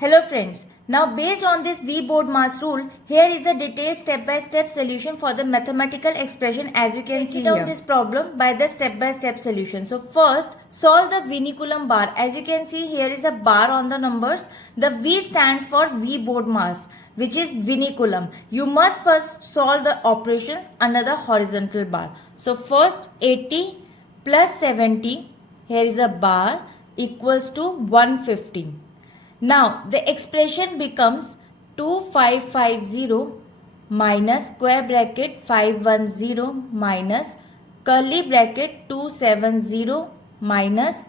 Hello friends, now based on this V BODMAS rule, here is a detailed step-by-step solution for the mathematical expression as you can see here. Break it down this problem by the step-by-step solution. So first, solve the Vinny-Coulomb bar. As you can see, here is a bar on the numbers. The V stands for V BODMAS, which is Vinny-Coulomb. You must first solve the operations under the horizontal bar. So first, 80 plus 70, here is a bar, equals to 150. Now the expression becomes 2550 minus square bracket 510 minus curly bracket 270 minus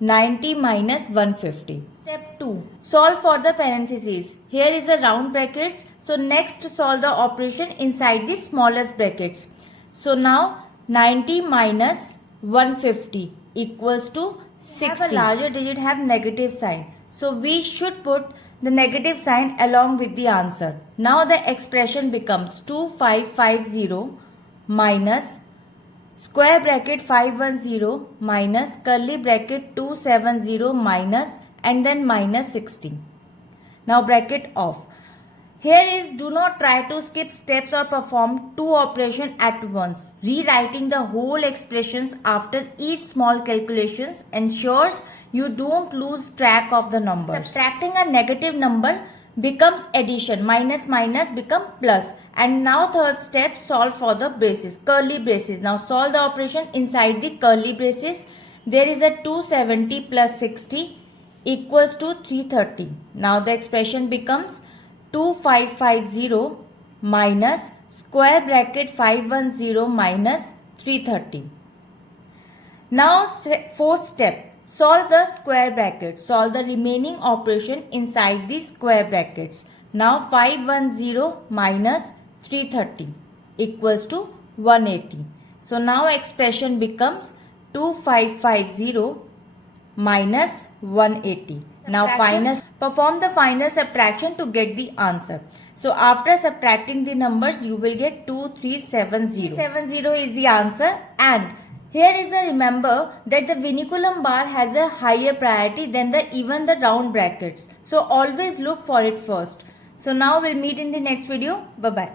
90 minus 150. Step 2. Solve for the parentheses. Here is a round brackets. So next solve the operation inside the smallest brackets. So now 90 minus 150 equals to 60. Have a larger digit have negative sign. So we should put the negative sign along with the answer. Now the expression becomes 2550 minus square bracket 510 minus curly bracket 270 minus and then minus 60. Now bracket off. Here is do not try to skip steps or perform two operations at once. Rewriting the whole expressions after each small calculations ensures you don't lose track of the numbers. Subtracting a negative number becomes addition. Minus minus become plus. And now third step, solve for the braces, curly braces. Now solve the operation inside the curly braces. There is a 270 plus 60 equals to 330. Now the expression becomes 2550 minus square bracket 510 minus 330. Now fourth step, solve the square bracket. Solve the remaining operation inside the square brackets. Now 510 minus 330 equals to 180. So now expression becomes 2550 minus 180. Now perform the final subtraction to get the answer. So after subtracting the numbers, you will get 2370. 370 is the answer. And here is a remember that the Vinny-Coulomb bar has a higher priority than even the round brackets. So always look for it first. So now we'll meet in the next video. Bye bye.